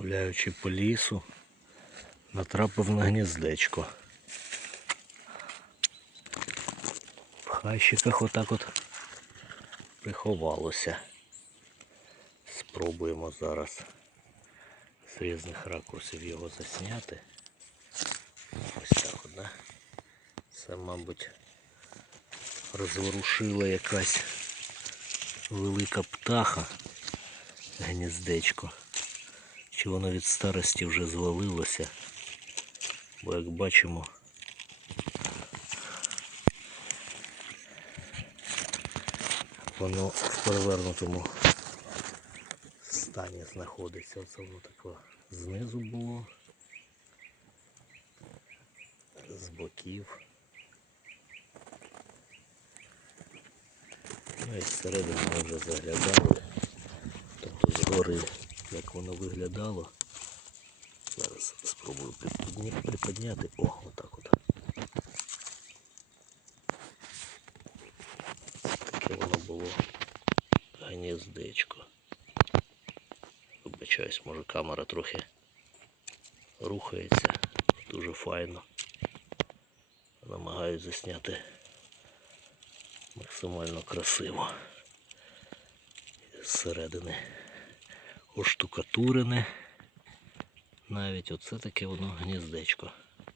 Гуляючи по лісу, натрапив на гніздечко. В хащиках отак от приховалося. Спробуємо зараз з різних ракурсів його засняти. Ось так от, да? Це, мабуть, розворушила якась велика птаха гніздечко. Чи воно від старості вже звалилося? Бо як бачимо, воно в перевернутому стані знаходиться. Це воно таке знизу було, з боків. Ну і зсередини ми вже заглядали. Тобто згори, як воно виглядало. Зараз спробую приподняти. О, отак от. Таке воно було гніздечко. Вибачаюсь, може камера трохи рухається. Дуже файно. Намагаюсь засняти максимально красиво. Зсередини оштукатурене. Навіть оце таке воно гніздечко.